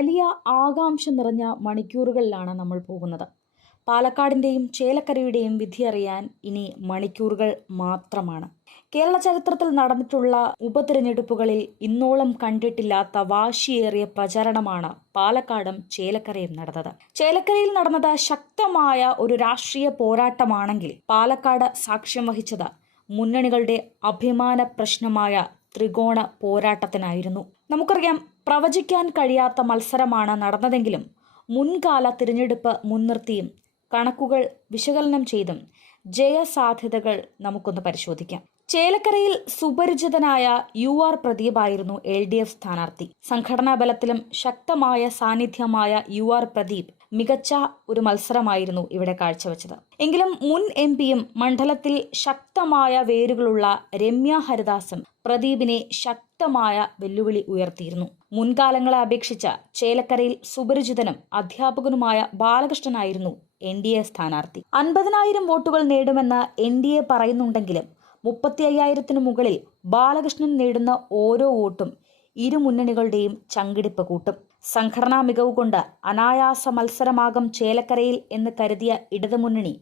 വലിയ ആകാംക്ഷ നിറഞ്ഞ മണിക്കൂറുകളിലാണ് നമ്മൾ പോകുന്നത്. പാലക്കാടിൻ്റെയും ചേലക്കരയുടെയും വിധിയറിയാൻ ഇനി മണിക്കൂറുകൾ മാത്രമാണ്. കേരള ചരിത്രത്തിൽ നടന്നിട്ടുള്ള ഉപതിരഞ്ഞെടുപ്പുകളിൽ ഇന്നോളം കണ്ടിട്ടില്ലാത്ത വാശിയേറിയ പ്രചരണമാണ് പാലക്കാടും ചേലക്കരയും നടന്നത്. ചേലക്കരയിൽ നടന്നത് ശക്തമായ ഒരു രാഷ്ട്രീയ പോരാട്ടമാണെങ്കിൽ പാലക്കാട് സാക്ഷ്യം വഹിച്ചത് മുന്നണികളുടെ അഭിമാന പ്രശ്നമായ ത്രികോണ പോരാട്ടത്തിനായിരുന്നു. നമുക്കറിയാം, പ്രവചിക്കാൻ കഴിയാത്ത മത്സരമാണ് നടന്നതെങ്കിലും മുൻകാല തിരഞ്ഞെടുപ്പ് മുൻനിർത്തിയും കണക്കുകൾ വിശകലനം ചെയ്തും ജയസാധ്യതകൾ നമുക്കൊന്ന് പരിശോധിക്കാം. ചേലക്കരയിൽ സുപരിചിതനായ UR പ്രദീപായിരുന്നു LDF സ്ഥാനാർത്ഥി. സംഘടനാ ബലത്തിലും ശക്തമായ സാന്നിധ്യമായ UR പ്രദീപ് മികച്ച ഒരു മത്സരമായിരുന്നു ഇവിടെ കാഴ്ചവെച്ചത്. എങ്കിലും മുൻ MP-യും മണ്ഡലത്തിൽ ശക്തമായ വേരുകളുള്ള രമ്യ ഹരിദാസും പ്രദീപിനെ ശക്തമായ വെല്ലുവിളി ഉയർത്തിയിരുന്നു. മുൻകാലങ്ങളെ അപേക്ഷിച്ച് ചേലക്കരയിൽ സുപരിചിതനും അധ്യാപകനുമായ ബാലകൃഷ്ണനായിരുന്നു NDA സ്ഥാനാർത്ഥി. 50,000 വോട്ടുകൾ നേടുമെന്ന് NDA പറയുന്നുണ്ടെങ്കിലും 35,000-ന് മുകളിൽ ബാലകൃഷ്ണൻ നേടുന്ന ഓരോ വോട്ടും ഇരു മുന്നണികളുടെയും ചങ്കിടിപ്പ് കൂട്ടും. സംഘടനാ മികവ് കൊണ്ട് അനായാസ മത്സരമാകും ചേലക്കരയിൽ എന്ന് കരുതിയ ഇടതുമുന്നണി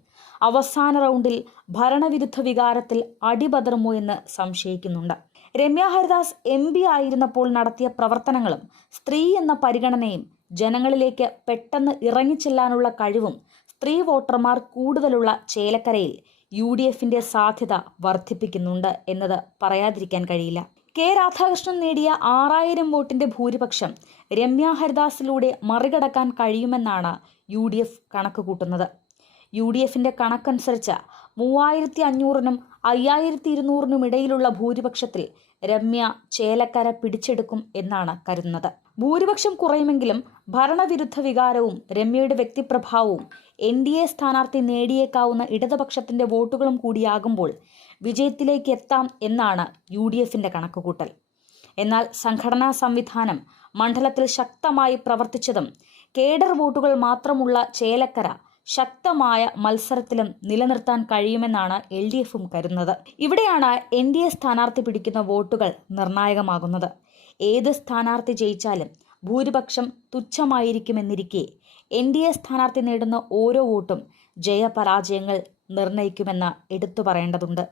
അവസാന റൗണ്ടിൽ ഭരണവിരുദ്ധ വികാരത്തിൽ അടിപതറുമോ എന്ന് സംശയിക്കുന്നുണ്ട്. രമ്യ ഹരിദാസ് MP ആയിരുന്നപ്പോൾ നടത്തിയ പ്രവർത്തനങ്ങളും സ്ത്രീ എന്ന പരിഗണനയും ജനങ്ങളിലേക്ക് പെട്ടെന്ന് ഇറങ്ങിച്ചെല്ലാനുള്ള കഴിവും സ്ത്രീ വോട്ടർമാർ കൂടുതലുള്ള ചേലക്കരയിൽ UDFന്റെ സാധ്യത വർദ്ധിപ്പിക്കുന്നുണ്ട് എന്നത് പറയാതിരിക്കാൻ കഴിയില്ല. K. രാധാകൃഷ്ണൻ നേടിയ 6,000 വോട്ടിന്റെ ഭൂരിപക്ഷം രമ്യ ഹരിദാസിലൂടെ മറികടക്കാൻ കഴിയുമെന്നാണ് UDF കണക്ക് കൂട്ടുന്നത്. UDFന്റെ കണക്കനുസരിച്ച് 3,500-നും 5,200-നും ഇടയിലുള്ള ഭൂരിപക്ഷത്തിൽ രമ്യ ചേലക്കര പിടിച്ചെടുക്കും എന്നാണ് കരുതുന്നത്. ഭൂരിപക്ഷം കുറയുമെങ്കിലും ഭരണവിരുദ്ധ വികാരവും രമ്യയുടെ വ്യക്തിപ്രഭാവവും NDA സ്ഥാനാർത്ഥി നേടിയേക്കാവുന്ന ഇടതുപക്ഷത്തിന്റെ വോട്ടുകളും കൂടിയാകുമ്പോൾ വിജയത്തിലേക്ക് എത്താം എന്നാണ് UDFന്റെ കണക്കുകൂട്ടൽ. എന്നാൽ സംഘടനാ സംവിധാനം മണ്ഡലത്തിൽ ശക്തമായി പ്രവർത്തിച്ചതും കേഡർ വോട്ടുകൾ മാത്രമുള്ള ചേലക്കര ശക്തമായ മത്സരത്തിലും നിലനിർത്താൻ കഴിയുമെന്നാണ് LDFും കരുതുന്നത്. ഇവിടെയാണ് NDA സ്ഥാനാർത്ഥി പിടിക്കുന്ന വോട്ടുകൾ നിർണായകമാകുന്നത്. ഏത് സ്ഥാനാർത്ഥി ജയിച്ചാലും ഭൂരിപക്ഷം തുച്ഛമായിരിക്കുമെന്നിരിക്കെ NDA സ്ഥാനാർത്ഥി നേടുന്ന ഓരോ വോട്ടും ജയപരാജയങ്ങൾ നിർണയിക്കുമെന്ന് എടുത്തു പറയേണ്ടതുണ്ട്.